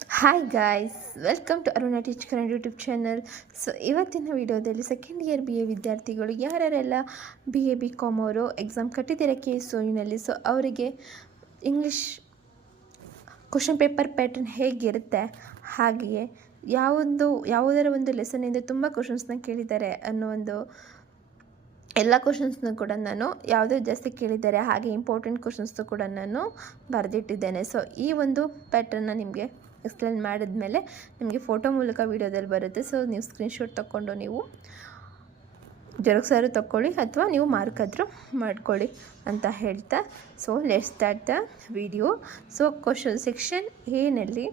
Hi guys, welcome to Aruna teach Kannada YouTube channel. So ಇವತ್ತಿನ ವಿಡಿಯೋದಲ್ಲಿ second year BA ವಿದ್ಯಾರ್ಥಿಗಳು ಯಾರ್ಯಾರೆಲ್ಲ BA BCom ಅವರು ಎಕ್ಸಾಮ್ ಕಟ್ಟಿದ್ದೀರ KSOUನಲ್ಲಿ, ಸೊ ಅವರಿಗೆ ಇಂಗ್ಲೀಷ್ ಕ್ವಶನ್ ಪೇಪರ್ ಪ್ಯಾಟರ್ನ್ ಹೇಗಿರುತ್ತೆ, ಹಾಗೆಯೇ ಯಾವುದರ ಒಂದು ಲೆಸನಿಂದ ತುಂಬ ಕ್ವಶನ್ಸ್ನ ಕೇಳಿದ್ದಾರೆ ಅನ್ನೋ ಒಂದು ಎಲ್ಲ ಕ್ವಶನ್ಸ್ನೂ ಕೂಡ ನಾನು ಯಾವುದೇ ಜಾಸ್ತಿ ಕೇಳಿದ್ದಾರೆ ಹಾಗೆ ಇಂಪಾರ್ಟೆಂಟ್ ಕ್ವಶನ್ಸ್ನು ಕೂಡ ನಾನು ಬರೆದಿಟ್ಟಿದ್ದೇನೆ. ಸೊ ಈ ಒಂದು ಪ್ಯಾಟರ್ನ ನಿಮಗೆ ಎಕ್ಸ್ಪ್ಲೇನ್ ಮಾಡಿದ್ಮೇಲೆ ನಿಮಗೆ ಫೋಟೋ ಮೂಲಕ ವೀಡಿಯೋದಲ್ಲಿ ಬರುತ್ತೆ. ಸೊ ನೀವು ಸ್ಕ್ರೀನ್ಶಾಟ್ ತೊಗೊಂಡು ನೀವು ಜೆರಾಕ್ಸಾರು ತೊಗೊಳ್ಳಿ ಅಥವಾ ನೀವು ಮಾರ್ಕಾದರೂ ಮಾಡ್ಕೊಳ್ಳಿ ಅಂತ ಹೇಳ್ತಾ, so let's start the video. So section ಎನಲ್ಲಿ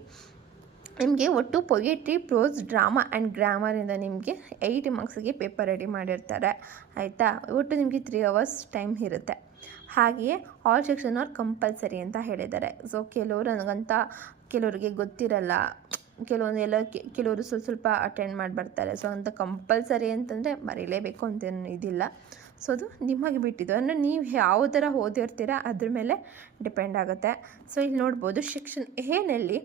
ನಿಮಗೆ ಒಟ್ಟು ಪೊಯೆಟ್ರಿ, ಪ್ರೋಸ್, ಡ್ರಾಮಾ ಆ್ಯಂಡ್ ಗ್ರಾಮರಿಂದ ನಿಮಗೆ 8 ಮಾರ್ಕ್ಸಿಗೆ ಪೇಪರ್ ರೆಡಿ ಮಾಡಿರ್ತಾರೆ. ಆಯಿತಾ, ಒಟ್ಟು ನಿಮಗೆ 3 hours ಟೈಮ್ ಇರುತ್ತೆ. ಹಾಗೆಯೇ ಆಲ್ ಸೆಕ್ಷನ್ ಆರ್ ಕಂಪಲ್ಸರಿ ಅಂತ ಹೇಳಿದ್ದಾರೆ. ಸೊ ಕೆಲವರಿಗೆ ಗೊತ್ತಿರಲ್ಲ, ಕೆಲವರು ಸ್ವಲ್ಪ ಅಟೆಂಡ್ ಮಾಡಿ ಬರ್ತಾರೆ. ಸೊ ಅಂತ ಕಂಪಲ್ಸರಿ ಅಂತಂದರೆ ಬರೀಲೇಬೇಕು ಅಂತೇನು ಇದಿಲ್ಲ. ಸೊ ಅದು ನಿಮಗೆ ಬಿಟ್ಟಿದ್ದು, ಅಂದರೆ ನೀವು ಯಾವ ಥರ ಓದಿರ್ತೀರ ಅದ್ರ ಮೇಲೆ ಡಿಪೆಂಡ್ ಆಗುತ್ತೆ. ಸೊ ಇಲ್ಲಿ ನೋಡ್ಬೋದು, ಸೆಕ್ಷನ್ ಎನಲ್ಲಿ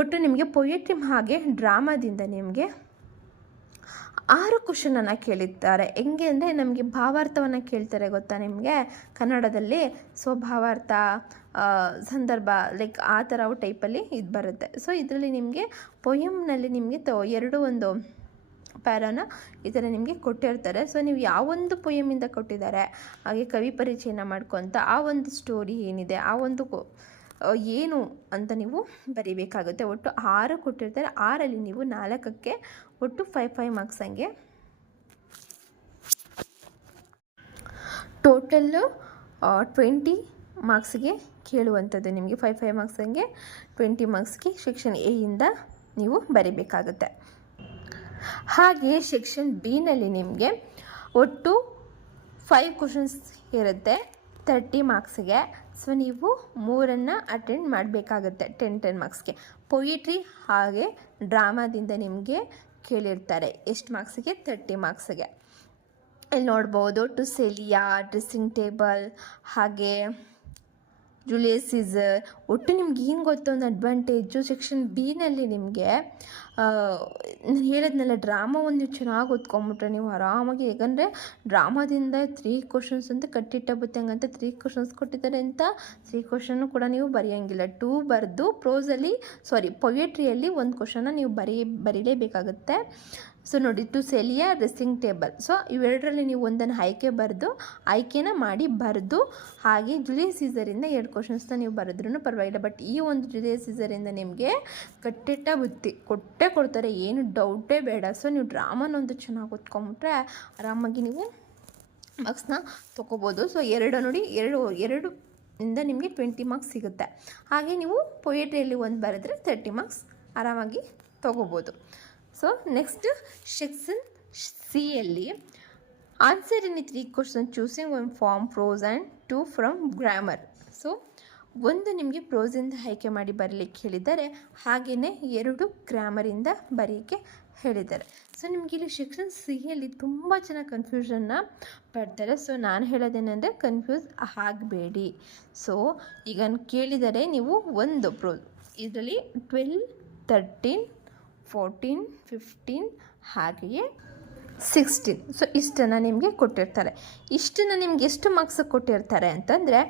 ಒಟ್ಟು ನಿಮಗೆ ಪೊಯೆಟ್ರಿ ಹಾಗೆ ಡ್ರಾಮಾದಿಂದ ನಿಮಗೆ 6 ಕ್ವಶನನ್ನು ಕೇಳಿದ್ದಾರೆ. ಹೆಂಗೆ ಅಂದರೆ ನಮಗೆ ಭಾವಾರ್ಥವನ್ನು ಕೇಳ್ತಾರೆ ಗೊತ್ತಾ ನಿಮಗೆ ಕನ್ನಡದಲ್ಲಿ. ಸೊ ಭಾವಾರ್ಥ, ಸಂದರ್ಭ, ಲೈಕ್ ಆ ಥರ ಟೈಪಲ್ಲಿ ಇದು ಬರುತ್ತೆ. ಸೊ ಇದರಲ್ಲಿ ನಿಮಗೆ ಪೊಯಮ್ನಲ್ಲಿ ನಿಮಗೆ ಒಂದು ಪ್ಯಾರಾನ ಈ ಥರ ನಿಮಗೆ ಕೊಟ್ಟಿರ್ತಾರೆ. ಸೊ ನೀವು ಯಾವೊಂದು ಪೊಯಮಿಂದ ಕೊಟ್ಟಿದ್ದಾರೆ ಹಾಗೆ ಕವಿ ಪರಿಚಯನ ಮಾಡ್ಕೊತ ಆ ಒಂದು ಸ್ಟೋರಿ ಏನಿದೆ, ಆ ಒಂದು ಏನು ಅಂತ ನೀವು ಬರೀಬೇಕಾಗುತ್ತೆ. ಒಟ್ಟು 6 ಕೊಟ್ಟಿರ್ತಾರೆ. 6ರಲ್ಲಿ ನೀವು 4ಕ್ಕೆ ಒಟ್ಟು 5 ಮಾರ್ಕ್ಸ್ ಹಂಗೆ ಟೋಟಲ್ಲು 20 ಮಾರ್ಕ್ಸಿಗೆ ಕೇಳುವಂಥದ್ದು. ನಿಮಗೆ 5 ಮಾರ್ಕ್ಸ್ ಹಂಗೆ 20 ಮಾರ್ಕ್ಸ್ಗೆ ಸೆಕ್ಷನ್ ಎಯಿಂದ ನೀವು ಬರೀಬೇಕಾಗುತ್ತೆ. ಹಾಗೆ ಸೆಕ್ಷನ್ ಬಿನಲ್ಲಿ ನಿಮಗೆ ಒಟ್ಟು 5 ಕ್ವಶನ್ಸ್ ಇರುತ್ತೆ 30 ಮಾರ್ಕ್ಸಿಗೆ. ಸೊ ನೀವು 3 ಅಟೆಂಡ್ ಮಾಡಬೇಕಾಗುತ್ತೆ 10 ಮಾರ್ಕ್ಸ್ಗೆ. ಪೊಯಿಟ್ರಿ ಹಾಗೆ ಡ್ರಾಮಾದಿಂದ ನಿಮಗೆ ಕೇಳಿರ್ತಾರೆ ಎಷ್ಟು ಮಾರ್ಕ್ಸಿಗೆ, 30 ಮಾರ್ಕ್ಸಿಗೆ. ಇಲ್ಲಿ ನೋಡ್ಬೋದು, ಟು ಸೆಲಿಯಾ, ಡ್ರೆಸ್ಸಿಂಗ್ ಟೇಬಲ್, ಹಾಗೆ ಜೂಲಿಯಸ್ ಸೀಸರ್. ಒಟ್ಟು ನಿಮ್ಗೆ ಏನು ಗೊತ್ತೋ ಒಂದು ಅಡ್ವಾಂಟೇಜು ಸೆಕ್ಷನ್ ಬಿನಲ್ಲಿ ನಿಮಗೆ ನಾನು ಹೇಳಿದ್ನಲ್ಲ, ಡ್ರಾಮಾ ಒಂದು ನೀವು ಚೆನ್ನಾಗಿ ಓದ್ಕೊಂಬಿಟ್ರೆ ನೀವು ಆರಾಮಾಗಿ, ಯಾಕಂದರೆ ಡ್ರಾಮಾದಿಂದ 3 ಕ್ವಶನ್ಸ್ ಅಂತ ಕಟ್ಟಿಟ್ಟ ಬುತ್ತಂಗಂತ 3 ಕ್ವಶನ್ಸ್ ಕೊಟ್ಟಿದ್ದಾರೆ ಅಂತ 3 ಕ್ವಶನ್ನು ಕೂಡ ನೀವು ಬರೆಯೋಂಗಿಲ್ಲ. 2 ಬರೆದು ಪೊಯೆಟ್ರಿಯಲ್ಲಿ 1 ಕ್ವಶನ್ನ ನೀವು ಬರೀಲೇಬೇಕಾಗುತ್ತೆ. ಸೊ ನೋಡಿ, ಟು ಸೆಲಿಯಾ, ಡ್ರೆಸ್ಸಿಂಗ್ ಟೇಬಲ್. ಸೊ ಇವೆರಡರಲ್ಲಿ ನೀವು ಒಂದನ್ನು ಆಯ್ಕೆನ ಮಾಡಿ ಬರೆದು, ಹಾಗೆ ಜೂಲಿಯಸ್ ಸೀಸರಿಂದ 2 ಕ್ವಶನ್ಸ್ನ ನೀವು ಬರೆದ್ರೂ ಪರವಾಗಿಲ್ಲ. ಬಟ್ ಈ ಒಂದು ಜೂಲಿಯಸ್ ಸೀಸರಿಂದ ನಿಮಗೆ ಕಟ್ಟಿಟ್ಟ ಬುತ್ತಿ ಕೊಡ್ತಾರೆ, ಏನು ಡೌಟೇ ಬೇಡ. ಸೊ ನೀವು ಡ್ರಾಮಾನೊಂದು ಚೆನ್ನಾಗಿ ಓದ್ಕೊಂಬಿಟ್ರೆ ಆರಾಮಾಗಿ ನೀವು ಮಾರ್ಕ್ಸ್ನ ತೊಗೋಬೋದು. ಸೊ ಎರಡು ಇಂದ ನಿಮಗೆ 20 ಮಾರ್ಕ್ಸ್ ಸಿಗುತ್ತೆ. ಹಾಗೆ ನೀವು ಪೊಯೆಟ್ರಿಯಲ್ಲಿ 1 ಬರೆದ್ರೆ 30 ಮಾರ್ಕ್ಸ್ ಆರಾಮಾಗಿ ತೊಗೋಬೋದು. ಸೊ ನೆಕ್ಸ್ಟ್ ಸೆಕ್ಷನ್ ಸಿಯಲ್ಲಿ answer in 3 question, choosing 1 from prose and 2 from grammar. So ಒಂದು ನಿಮಗೆ ಪ್ರೋಸಿಂದ ಆಯ್ಕೆ ಮಾಡಿ ಬರಲಿಕ್ಕೆ ಹೇಳಿದ್ದಾರೆ, ಹಾಗೆಯೇ 2 ಗ್ರಾಮರಿಂದ ಬರೆಯೋಕ್ಕೆ ಹೇಳಿದ್ದಾರೆ. ಸೊ ನಿಮಗೆ ಇಲ್ಲಿ ಸೆಕ್ಷನ್ ಸಿಯಲ್ಲಿ ತುಂಬ ಜನ ಕನ್ಫ್ಯೂಷನ್ನ ಪಡ್ತಾರೆ. ಸೊ ನಾನು ಹೇಳೋದೇನೆಂದರೆ ಕನ್ಫ್ಯೂಸ್ ಆಗಬೇಡಿ. ಸೊ ಈಗ ಕೇಳಿದರೆ ನೀವು ಒಂದು ಪ್ರೋಸ್, ಇದರಲ್ಲಿ 12, 13, 14, 15 ಹಾಗೆಯೇ 16. ಸೊ ಇಷ್ಟನ್ನು ನಿಮಗೆ ಕೊಟ್ಟಿರ್ತಾರೆ. ಇಷ್ಟನ್ನು ನಿಮ್ಗೆ ಎಷ್ಟು ಮಾರ್ಕ್ಸ್ ಕೊಟ್ಟಿರ್ತಾರೆ ಅಂತಂದರೆ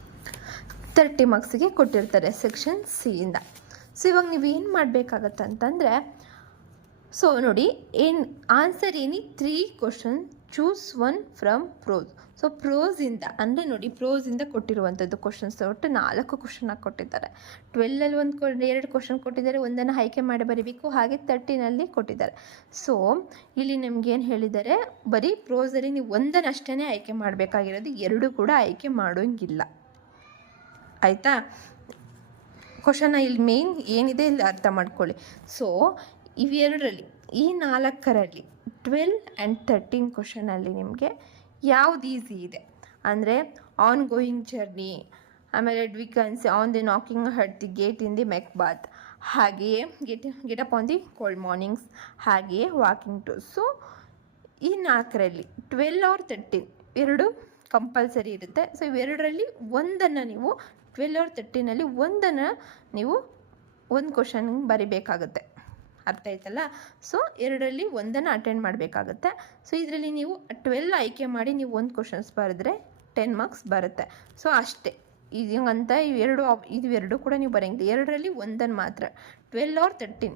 30 ಮಾರ್ಕ್ಸಿಗೆ ಕೊಟ್ಟಿರ್ತಾರೆ ಸೆಕ್ಷನ್ ಸಿಯಿಂದ. ಸೊ ಇವಾಗ ನೀವು ಏನು ಮಾಡಬೇಕಾಗತ್ತೆ ಅಂತಂದರೆ, ಸೊ ನೋಡಿ, answer any 3 question, choose 1 from prose. So ಪ್ರೋಸಿಂದ ಅಂದರೆ ನೋಡಿ, ಪ್ರೋಸಿಂದ ಕೊಟ್ಟಿರುವಂಥದ್ದು ಕ್ವಶನ್ಸ್ ಒಟ್ಟು 4 ಕ್ವಶನ್ನ ಕೊಟ್ಟಿದ್ದಾರೆ. 12ಅಲ್ಲಿ 2 ಕ್ವಶನ್ ಕೊಟ್ಟಿದ್ದಾರೆ, ಒಂದನ್ನು ಆಯ್ಕೆ ಮಾಡಿ ಬರೀಬೇಕು. ಹಾಗೆ 13ನಲ್ಲಿ ಕೊಟ್ಟಿದ್ದಾರೆ. ಸೊ ಇಲ್ಲಿ ನಿಮ್ಗೇನು ಹೇಳಿದ್ದಾರೆ, ಬರೀ ಪ್ರೋಸಲ್ಲಿ ನೀವು ಒಂದನ್ನಷ್ಟೇ ಆಯ್ಕೆ ಮಾಡಬೇಕಾಗಿರೋದು, 2 ಕೂಡ ಆಯ್ಕೆ ಮಾಡೋಂಗಿಲ್ಲ. ಆಯಿತಾ, ಕ್ವಶನ್ನ ಇಲ್ಲಿ ಮೇನ್ ಏನಿದೆ ಇಲ್ಲಿ ಅರ್ಥ ಮಾಡ್ಕೊಳ್ಳಿ. ಸೊ ಇವೆರಡರಲ್ಲಿ, ಈ 4ರಲ್ಲಿ 12 ಆ್ಯಂಡ್ 13 ಕ್ವಶನಲ್ಲಿ ನಿಮಗೆ ಯಾವುದು ಈಸಿ ಇದೆ ಅಂದರೆ, ಆನ್ ಗೋಯಿಂಗ್ ಜರ್ನಿ, ಆಮೇಲೆ we can say on the knocking at the gate in the Macbeth, ಹಾಗೆಯೇ get up on the cold mornings, ಹಾಗೆಯೇ ವಾಕಿಂಗ್ ಟು. ಸೊ ಈ 4ರಲ್ಲಿ 12 ಆರ್ 13 2 ಕಂಪಲ್ಸರಿ ಇರುತ್ತೆ. ಸೊ ಇವೆರಡರಲ್ಲಿ ಒಂದನ್ನು ನೀವು 12 ಆರ್ 13ನಲ್ಲಿ ಒಂದನ್ನು ನೀವು ಒಂದು ಕ್ವಶನ್ ಬರಿಬೇಕಾಗುತ್ತೆ. ಅರ್ಥ ಆಯ್ತಲ್ಲ? ಸೊ 2ರಲ್ಲಿ 1 ಅಟೆಂಡ್ ಮಾಡಬೇಕಾಗುತ್ತೆ. ಸೊ ಇದರಲ್ಲಿ ನೀವು 12 ಆಯ್ಕೆ ಮಾಡಿ ನೀವು 1 ಕ್ವಶನ್ಸ್ ಬರೆದ್ರೆ 10 ಮಾರ್ಕ್ಸ್ ಬರುತ್ತೆ. ಸೊ ಅಷ್ಟೇ. ಹಿಂಗಂತ ಇವೆರಡು ಕೂಡ ನೀವು ಬರೆಯಂಗಿಲ್ಲ. 2ರಲ್ಲಿ 1 ಮಾತ್ರ 12 or 13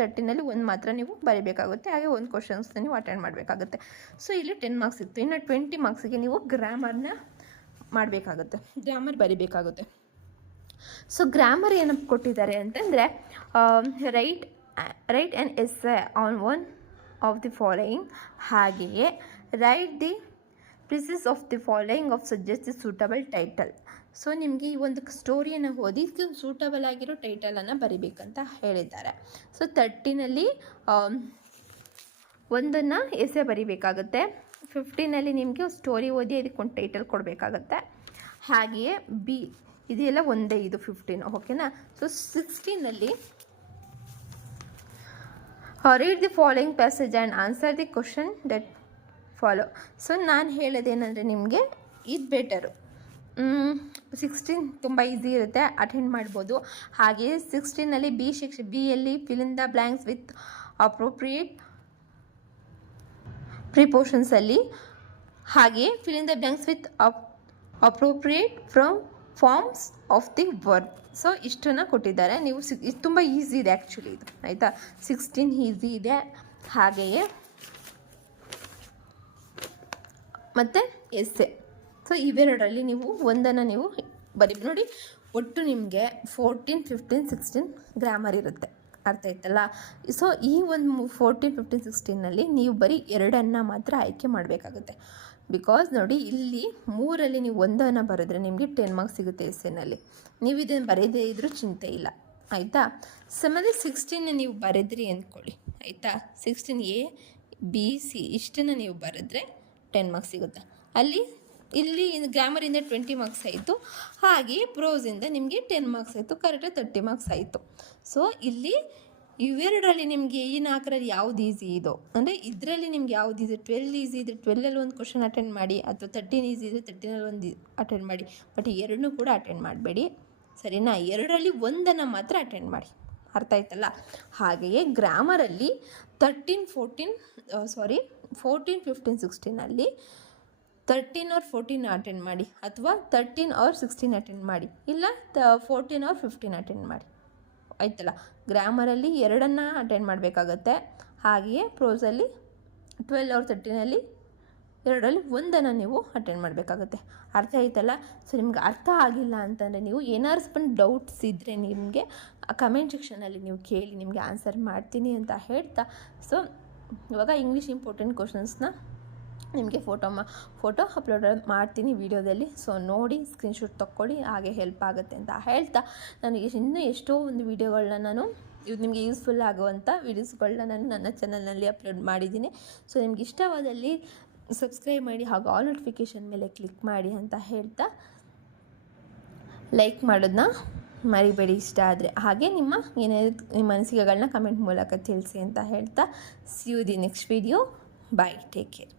13ನಲ್ಲಿ 1 ಮಾತ್ರ ನೀವು ಬರೀಬೇಕಾಗುತ್ತೆ. ಹಾಗೆ 1 ಕ್ವಶನ್ಸ್ನ ನೀವು ಅಟೆಂಡ್ ಮಾಡಬೇಕಾಗುತ್ತೆ. ಸೊ ಇಲ್ಲಿ 10 ಮಾರ್ಕ್ಸ್ ಇತ್ತು. ಇನ್ನು 20 ಮಾರ್ಕ್ಸಿಗೆ ನೀವು ಗ್ರಾಮರ್ನ ಮಾಡಬೇಕಾಗುತ್ತೆ, ಗ್ರಾಮರ್ ಬರಿಬೇಕಾಗುತ್ತೆ. ಸೊ ಗ್ರಾಮರ್ ಏನಪ್ಪ ಕೊಟ್ಟಿದ್ದಾರೆ ಅಂತಂದರೆ write an essay on one of the following, ಹಾಗೆಯೇ write the precis of the following of suggest the suitable title. So ನಿಮಗೆ ಈ ಒಂದು ಸ್ಟೋರಿಯನ್ನು ಓದಿ ಸೂಟಬಲ್ ಆಗಿರೋ ಟೈಟಲನ್ನು ಬರಿಬೇಕಂತ ಹೇಳಿದ್ದಾರೆ. ಸೊ 13ನಲ್ಲಿ 1 ಎಸೆ ಬರಿಬೇಕಾಗುತ್ತೆ. 15ನಲ್ಲಿ ನಿಮಗೆ ಸ್ಟೋರಿ ಓದಿ ಅದಕ್ಕೊಂದು ಟೈಟಲ್ ಕೊಡಬೇಕಾಗತ್ತೆ. ಹಾಗೆಯೇ ಇದೆಲ್ಲ ಒಂದೇ, ಇದು 15, ಓಕೆನಾ? ಸೊ 16ನಲ್ಲಿ read the following passage and answer the question that follow. So ನಾನು ಹೇಳೋದೇನೆಂದರೆ ನಿಮಗೆ ಇದು ಬೆಟರು. 16 ತುಂಬ ಈಸಿ ಇರುತ್ತೆ, ಅಟೆಂಡ್ ಮಾಡ್ಬೋದು. ಹಾಗೆ 16ನಲ್ಲಿ ಬಿಯಲ್ಲಿ fill in the blanks with appropriate ಪ್ರಿಪೋಷನ್ಸಲ್ಲಿ, ಹಾಗೆ fill in the blanks with appropriate forms of the verb. So ಇಷ್ಟನ್ನು ಕೊಟ್ಟಿದ್ದಾರೆ. ನೀವು ಇದು ತುಂಬ ಈಸಿ ಇದೆ ಆ್ಯಕ್ಚುಲಿ ಇದು, ಆಯಿತಾ? 16 ಈಸಿ ಇದೆ. ಹಾಗೆಯೇ ಮತ್ತು ಎಸ್ಸೆ. ಸೊ ಇವೆರಡರಲ್ಲಿ ನೀವು 1 ನೀವು ನೋಡಿ. ಒಟ್ಟು ನಿಮಗೆ 14, 15, 16 ಗ್ರಾಮರ್ ಇರುತ್ತೆ. ಅರ್ಥ ಆಯ್ತಲ್ಲ? ಸೊ ಈ ಒಂದು 14, 15, 16ನಲ್ಲಿ ನೀವು ಬರೀ 2 ಮಾತ್ರ ಆಯ್ಕೆ ಮಾಡಬೇಕಾಗುತ್ತೆ. ಬಿಕಾಸ್ ನೋಡಿ, ಇಲ್ಲಿ 3ರಲ್ಲಿ ನೀವು 1 ಬರೆದ್ರೆ ನಿಮಗೆ 10 ಮಾರ್ಕ್ಸ್ ಸಿಗುತ್ತೆ ಎಸ್ಸೆನಲ್ಲಿ. ನೀವು ಇದನ್ನು ಬರೆಯದೇ ಇದ್ರೂ ಚಿಂತೆ ಇಲ್ಲ, ಆಯಿತಾ? ಸಮಯ 16 ನೀವು ಬರೆದ್ರಿ ಅಂದ್ಕೊಳ್ಳಿ, ಆಯಿತಾ? 16A B C ಇಷ್ಟನ್ನು ನೀವು ಬರೆದ್ರೆ 10 ಮಾರ್ಕ್ಸ್ ಸಿಗುತ್ತೆ. ಇಲ್ಲಿ ಗ್ರಾಮರಿಂದ 20 ಮಾರ್ಕ್ಸ್ ಆಯಿತು. ಹಾಗೆ ಪ್ರೋಸಿಂದ ನಿಮಗೆ 10 ಮಾರ್ಕ್ಸ್ ಆಯಿತು. ಕರೆಕ್ಟಾಗಿ 30 ಮಾರ್ಕ್ಸ್ ಆಯಿತು. ಸೊ ಇಲ್ಲಿ ಇವೆರಡರಲ್ಲಿ ನಿಮಗೆ ಈ 4ರಲ್ಲಿ ಯಾವ್ದು ಈಸಿ ಇದೋ, ಅಂದರೆ ಇದರಲ್ಲಿ ನಿಮ್ಗೆ ಯಾವ್ದು ಈಸಿ, 12 ಈಸಿ ಇದ್ದರೆ 12ರಲ್ಲಿ 1 ಕ್ವಶನ್ ಅಟೆಂಡ್ ಮಾಡಿ, ಅಥವಾ 13 ಈಸಿ ಇದ್ದರೆ 13ರಲ್ಲಿ 1 ಅಟೆಂಡ್ ಮಾಡಿ. ಬಟ್ 2 ಕೂಡ ಅಟೆಂಡ್ ಮಾಡಬೇಡಿ, ಸರಿನಾ? 2ರಲ್ಲಿ 1 ಮಾತ್ರ ಅಟೆಂಡ್ ಮಾಡಿ. ಅರ್ಥ ಆಯ್ತಲ್ಲ? ಹಾಗೆಯೇ ಗ್ರಾಮರಲ್ಲಿ 14, 15, 16ನಲ್ಲಿ 13 or 14 ಅಟೆಂಡ್ ಮಾಡಿ, ಅಥವಾ 13 or 16 ಅಟೆಂಡ್ ಮಾಡಿ, ಇಲ್ಲ 14 or 15 ಅಟೆಂಡ್ ಮಾಡಿ, ಆಯ್ತಲ್ಲ? ಗ್ರಾಮರಲ್ಲಿ 2 ಅಟೆಂಡ್ ಮಾಡಬೇಕಾಗತ್ತೆ. ಹಾಗೆಯೇ ಪ್ರೋಸಲ್ಲಿ 12 or 13ನಲ್ಲಿ 2ರಲ್ಲಿ 1 ನೀವು ಅಟೆಂಡ್ ಮಾಡಬೇಕಾಗತ್ತೆ. ಅರ್ಥ ಆಯ್ತಲ್ಲ? ಸೊ ನಿಮ್ಗೆ ಅರ್ಥ ಆಗಿಲ್ಲ ಅಂತಂದರೆ ನೀವು ಏನಾದ್ರು ಡೌಟ್ಸ್ ಇದ್ದರೆ ನಿಮಗೆ ಕಮೆಂಟ್ ಸೆಕ್ಷನಲ್ಲಿ ನೀವು ಕೇಳಿ, ನಿಮಗೆ ಆನ್ಸರ್ ಮಾಡ್ತೀನಿ ಅಂತ ಹೇಳ್ತಾ, ಸೊ ಇವಾಗ ಇಂಗ್ಲೀಷ್ ಇಂಪಾರ್ಟೆಂಟ್ ಕ್ವಶನ್ಸ್ನ ನಿಮಗೆ ಫೋಟೋ ಅಪ್ಲೋಡ್ ಮಾಡ್ತೀನಿ ವಿಡಿಯೋದಲ್ಲಿ. ಸೊ ನೋಡಿ, ಸ್ಕ್ರೀನ್ಶಾಟ್ ತೊಗೊಳ್ಳಿ, ಹಾಗೆ ಹೆಲ್ಪ್ ಆಗುತ್ತೆ ಅಂತ ಹೇಳ್ತಾ, ನನಗೆ ಇನ್ನೂ ಎಷ್ಟೋ ಒಂದು ವೀಡಿಯೋಗಳನ್ನ ಇದು ನಿಮಗೆ ಯೂಸ್ಫುಲ್ ಆಗುವಂಥ ವೀಡಿಯೋಸ್ಗಳನ್ನ ನಾನು ನನ್ನ ಚಾನಲ್ನಲ್ಲಿ ಅಪ್ಲೋಡ್ ಮಾಡಿದ್ದೀನಿ. ಸೊ ನಿಮ್ಗೆ ಇಷ್ಟವಾದಲ್ಲಿ ಸಬ್ಸ್ಕ್ರೈಬ್ ಮಾಡಿ, ಹಾಗೂ ಆಲ್ ನೋಟಿಫಿಕೇಷನ್ ಮೇಲೆ ಕ್ಲಿಕ್ ಮಾಡಿ ಅಂತ ಹೇಳ್ತಾ, ಲೈಕ್ ಮಾಡೋದನ್ನ ಮರಿಬೇಡಿ ಇಷ್ಟ ಆದರೆ. ಹಾಗೆ ನಿಮ್ಮ ಅನಿಸಿಕೆಗಳನ್ನ ಕಮೆಂಟ್ ಮೂಲಕ ತಿಳಿಸಿ ಅಂತ ಹೇಳ್ತಾ, see you the next video. Bye, take care.